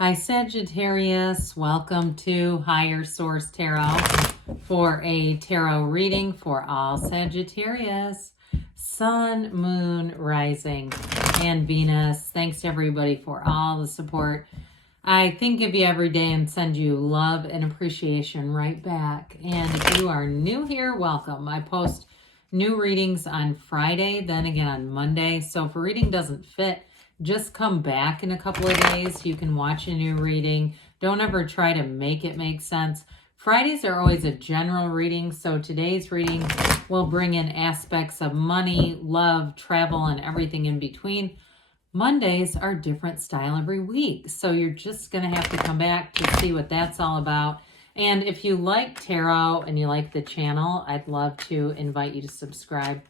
Hi Sagittarius, welcome to Higher Source Tarot for a tarot reading for all Sagittarius, Sun, Moon, Rising, and Venus. Thanks to everybody for all the support. I think of you every day and send you love and appreciation right back. And if you are new here, welcome. I post new readings on Friday, then again on Monday. So if a reading doesn't fit, just come back in a couple of days. You can watch a new reading. Don't ever try to make it make sense. Fridays are always a general reading, so today's reading will bring in aspects of money, love, travel, and everything in between. Mondays are different style every week, so you're just going to have to come back to see what that's all about. And if you like tarot and you like the channel, I'd love to invite you to subscribe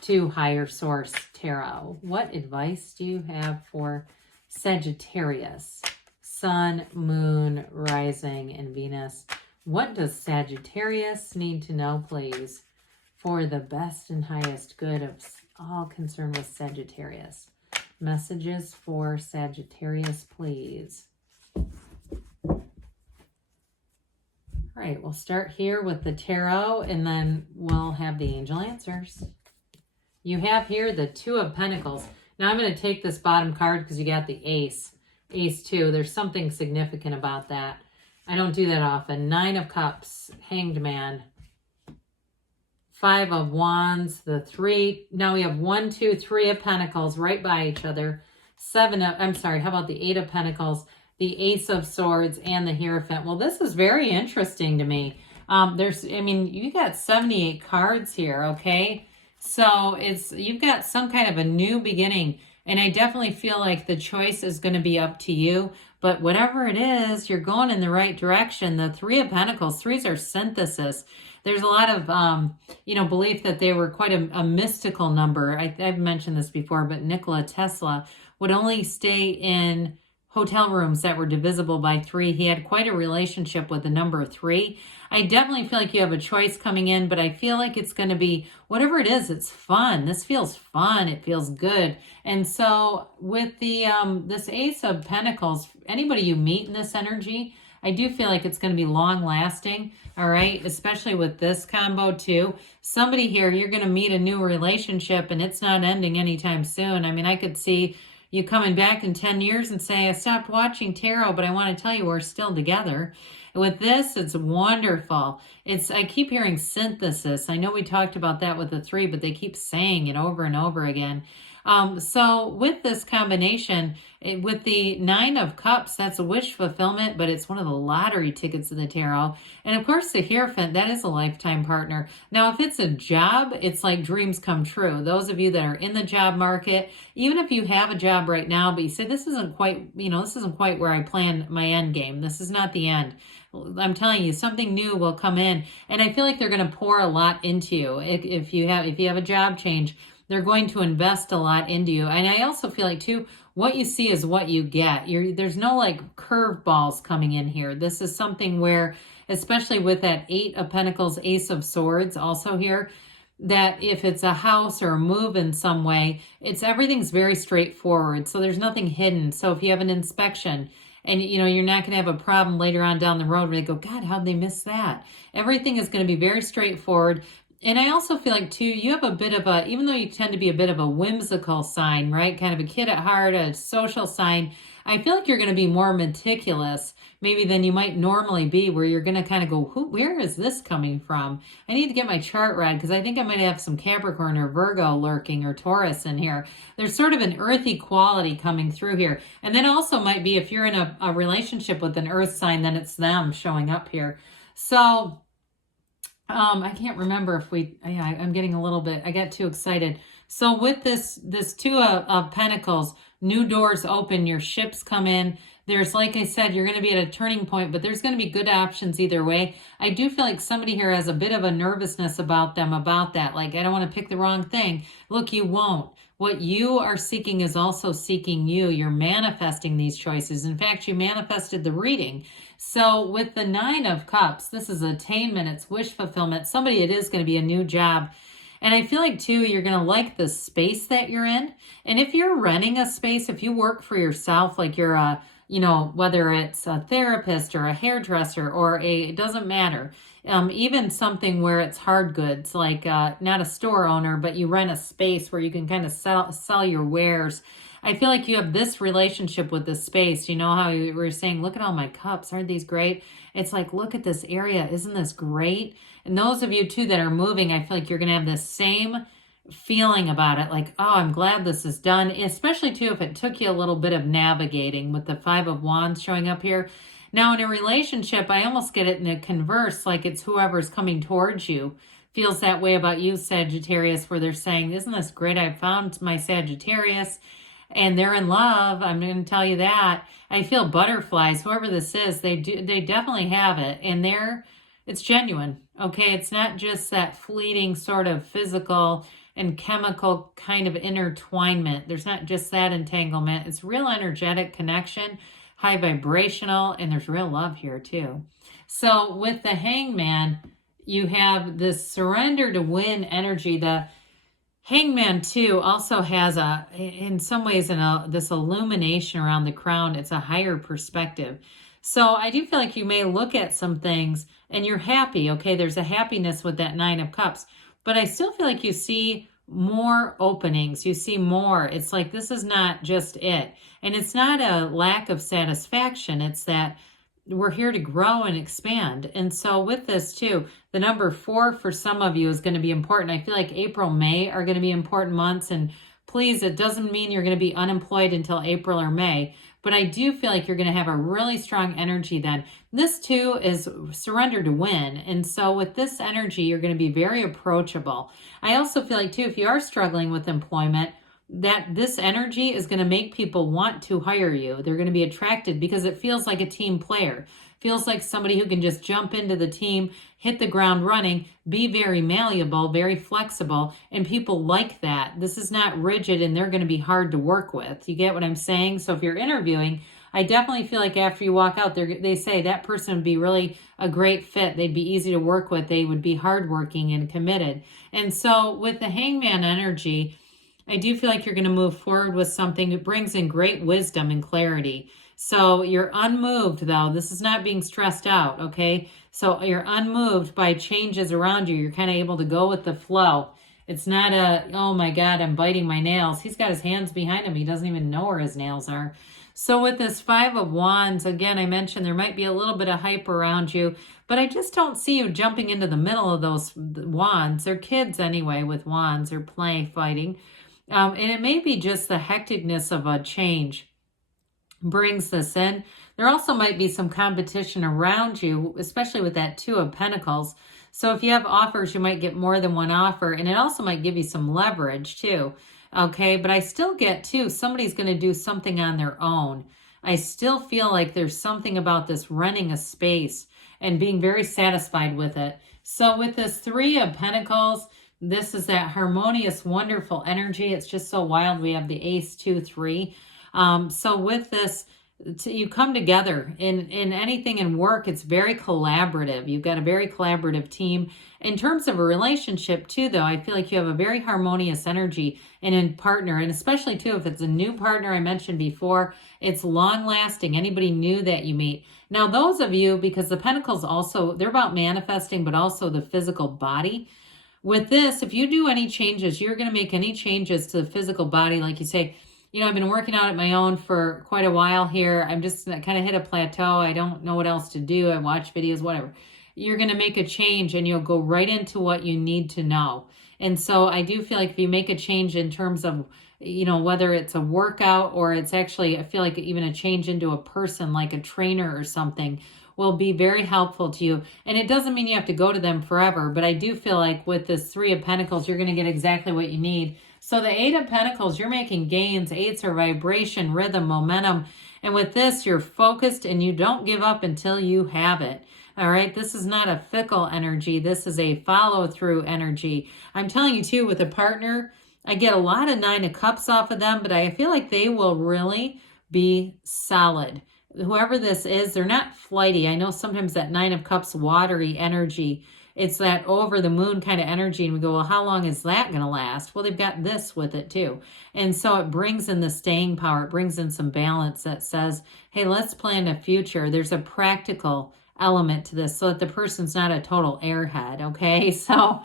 to Higher Source Tarot. What advice do you have for Sagittarius, Sun, Moon, Rising, and Venus? What does Sagittarius need to know, please, for the best and highest good of all concerned with Sagittarius? Messages for Sagittarius, please. All right, we'll start here with the tarot, and then we'll have the angel answers. You have here the Two of Pentacles. Now I'm going to take this bottom card because you got the Ace. Ace 2. There's something significant about that. I don't do that often. Nine of Cups. Hanged Man. Five of Wands. The 3. Now we have 1, 2, 3 of Pentacles right by each other. How about the 8 of Pentacles, the Ace of Swords, and the Hierophant. Well, this is very interesting to me. You got 78 cards here, okay? So you've got some kind of a new beginning, and I definitely feel like the choice is going to be up to you. But whatever it is, you're going in the right direction. The 3 of Pentacles, threes are synthesis. There's a lot of, belief that they were quite a mystical number. I've mentioned this before, but Nikola Tesla would only stay in hotel rooms that were divisible by 3. He had quite a relationship with the number 3. I definitely feel like you have a choice coming in, but I feel like it's going to be, whatever it is, it's fun. This feels fun. It feels good. And so with the this Ace of Pentacles, anybody you meet in this energy, I do feel like it's going to be long lasting. All right. Especially with this combo too. Somebody here, you're going to meet a new relationship and it's not ending anytime soon. I mean, I could see you coming back in 10 years and say, I stopped watching tarot, but I want to tell you we're still together. With this, it's wonderful. I keep hearing synthesis. I know we talked about that with the 3, but they keep saying it over and over again. So with this combination, with the 9 of Cups, that's a wish fulfillment, but it's one of the lottery tickets of the tarot. And of course, the Hierophant, that is a lifetime partner. Now, if it's a job, it's like dreams come true. Those of you that are in the job market, even if you have a job right now, but you say, this isn't quite where I plan my end game. This is not the end. I'm telling you, something new will come in. And I feel like they're going to pour a lot into you. If you have a job change, they're going to invest a lot into you. And I also feel like, too, what you see is what you get. There's no, like, curveballs coming in here. This is something where, especially with that 8 of Pentacles, Ace of Swords also here, that if it's a house or a move in some way, everything's very straightforward. So there's nothing hidden. So if you have an inspection, and, you're not going to have a problem later on down the road where they go, God, how'd they miss that? Everything is going to be very straightforward. And I also feel like, too, you have a bit of even though you tend to be a bit of a whimsical sign, right? Kind of a kid at heart, a social sign. I feel like you're going to be more meticulous maybe than you might normally be, where you're going to kind of go, where is this coming from? I need to get my chart read because I think I might have some Capricorn or Virgo lurking or Taurus in here. There's sort of an earthy quality coming through here. And then also might be if you're in a relationship with an earth sign, then it's them showing up here. So I can't remember if I'm getting a little bit, I got too excited. So with this 2 of Pentacles, new doors open, your ships come in. There's, like I said, you're going to be at a turning point, but there's going to be good options either way. I do feel like somebody here has a bit of a nervousness about that. Like, I don't want to pick the wrong thing. Look, you won't. What you are seeking is also seeking you. You're manifesting these choices. In fact, you manifested the reading. So with the 9 of Cups, this is attainment. It's wish fulfillment. It is going to be a new job. And I feel like, too, you're going to like the space that you're in. And if you're renting a space, if you work for yourself, like you're a you know, whether it's a therapist or a hairdresser or it doesn't matter. Even something where it's hard goods, like not a store owner, but you rent a space where you can kind of sell your wares. I feel like you have this relationship with this space. You know how you were saying, look at all my cups. Aren't these great? It's like, look at this area. Isn't this great? And those of you too that are moving, I feel like you're going to have this same feeling about it. Like, oh, I'm glad this is done. Especially too, if it took you a little bit of navigating with the Five of Wands showing up here. Now in a relationship, I almost get it in a converse, like it's whoever's coming towards you feels that way about you, Sagittarius, where they're saying, isn't this great? I found my Sagittarius and they're in love. I'm going to tell you that. I feel butterflies, whoever this is, they definitely have it. And it's genuine. Okay. It's not just that fleeting sort of physical and chemical kind of intertwinement. There's not just that entanglement. It's real energetic connection, high vibrational, and there's real love here too. So with the Hangman, you have this surrender to win energy. The Hangman too also has in some ways, this illumination around the crown. It's a higher perspective. So I do feel like you may look at some things and you're happy. Okay, there's a happiness with that Nine of Cups. But I still feel like you see more openings. You see more. It's like this is not just it. And it's not a lack of satisfaction. It's that we're here to grow and expand. And so with this too, the number 4 for some of you is going to be important. I feel like April, May are going to be important months. And please, it doesn't mean you're going to be unemployed until April or May. But I do feel like you're going to have a really strong energy then. This too is surrender to win. And so with this energy, you're going to be very approachable. I also feel like too, if you are struggling with employment, that this energy is going to make people want to hire you. They're going to be attracted because it feels like a team player. Feels like somebody who can just jump into the team, hit the ground running, be very malleable, very flexible, and people like that. This is not rigid and they're going to be hard to work with. You get what I'm saying? So if you're interviewing, I definitely feel like after you walk out, they say that person would be really a great fit. They'd be easy to work with. They would be hardworking and committed. And so with the Hangman energy, I do feel like you're going to move forward with something that brings in great wisdom and clarity. So you're unmoved, though. This is not being stressed out, okay? So you're unmoved by changes around you. You're kind of able to go with the flow. It's not oh my God, I'm biting my nails. He's got his hands behind him. He doesn't even know where his nails are. So with this Five of Wands, again, I mentioned there might be a little bit of hype around you, but I just don't see you jumping into the middle of those wands. They're kids anyway with wands. They're fighting. And it may be just the hecticness of a change brings this in. There also might be some competition around you, especially with that Two of Pentacles. So if you have offers, you might get more than one offer, and it also might give you some leverage too. Okay, but I still get too, somebody's going to do something on their own. I still feel like there's something about this renting a space and being very satisfied with it. So with this Three of Pentacles, this is that harmonious, wonderful energy. It's just so wild. We have the Ace, 2, 3. So with this, you come together in anything in work. It's very collaborative. You've got a very collaborative team. In terms of a relationship too, though, I feel like you have a very harmonious energy in partner, and especially too, if it's a new partner I mentioned before, it's long lasting. Anybody new that you meet. Now, those of you, because the Pentacles also, they're about manifesting, but also the physical body. With this, if you do any changes, you're going to make any changes to the physical body, like you say, you know, I've been working out at my own for quite a while here. I'm just kind of hit a plateau. I don't know what else to do. I watch videos, whatever. You're going to make a change and you'll go right into what you need to know. And so I do feel like if you make a change in terms of, you know, whether it's a workout or it's actually, I feel like even a change into a person like a trainer or something will be very helpful to you. And it doesn't mean you have to go to them forever, but I do feel like with this Three of Pentacles, you're going to get exactly what you need. So the Eight of Pentacles, you're making gains. Eights are vibration, rhythm, momentum. And with this, you're focused and you don't give up until you have it. All right. This is not a fickle energy. This is a follow through energy. I'm telling you too, with a partner, I get a lot of Nine of Cups off of them, but I feel like they will really be solid. Whoever this is, they're not flighty. I know sometimes that Nine of Cups watery energy it's that over the moon kind of energy. And we go, well, how long is that going to last? Well, they've got this with it too. And so it brings in the staying power. It brings in some balance that says, hey, let's plan a future. There's a practical element to this so that the person's not a total airhead. Okay. So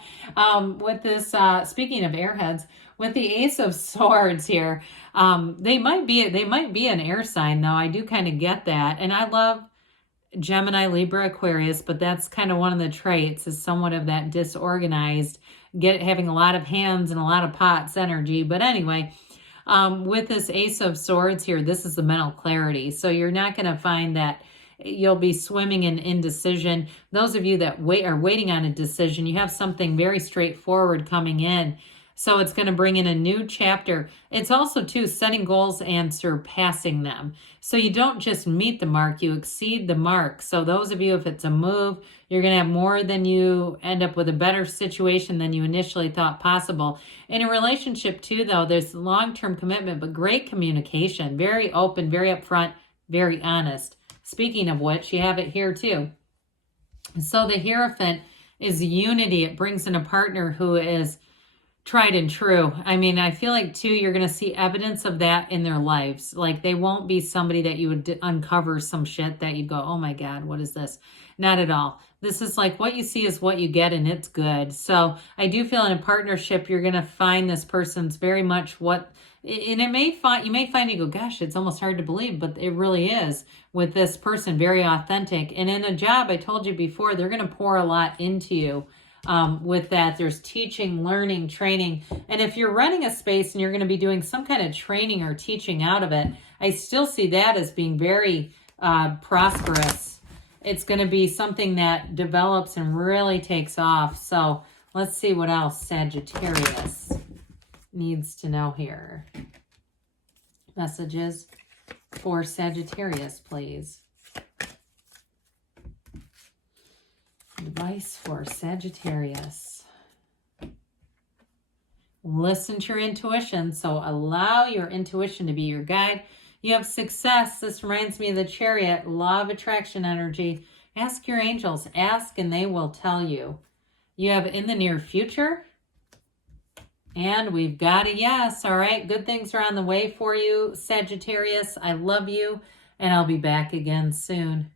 with this, speaking of airheads, with the Ace of Swords here, they might be an air sign though. I do kind of get that. And I love Gemini, Libra, Aquarius, but that's kind of one of the traits, is somewhat of that disorganized, having a lot of hands and a lot of pots energy. But anyway, with this Ace of Swords here, this is the mental clarity. So you're not going to find that you'll be swimming in indecision. Those of you that are waiting on a decision, you have something very straightforward coming in. So it's going to bring in a new chapter. It's also, too, setting goals and surpassing them. So you don't just meet the mark, you exceed the mark. So those of you, if it's a move, you're going to have more than you end up with a better situation than you initially thought possible. In a relationship, too, though, there's long-term commitment, but great communication. Very open, very upfront, very honest. Speaking of which, you have it here, too. So the Hierophant is unity. It brings in a partner who is tried and true. I mean, I feel like too, you're going to see evidence of that in their lives. Like they won't be somebody that you would uncover some shit that you'd go, oh my God, what is this? Not at all. This is like what you see is what you get, and it's good. So I do feel in a partnership, you're going to find this person's very much what, and you may find you go, gosh, it's almost hard to believe, but it really is with this person, very authentic. And in a job, I told you before, they're going to pour a lot into you. With that, there's teaching, learning, training. And if you're running a space and you're going to be doing some kind of training or teaching out of it, I still see that as being very prosperous. It's going to be something that develops and really takes off. So let's see what else Sagittarius needs to know here. Messages for Sagittarius, please. Advice for Sagittarius. Listen to your intuition. So allow your intuition to be your guide. You have success. This reminds me of the Chariot, law of attraction energy. Ask your angels. Ask and they will tell you. You have in the near future. And we've got a yes. All right. Good things are on the way for you, Sagittarius. I love you. And I'll be back again soon.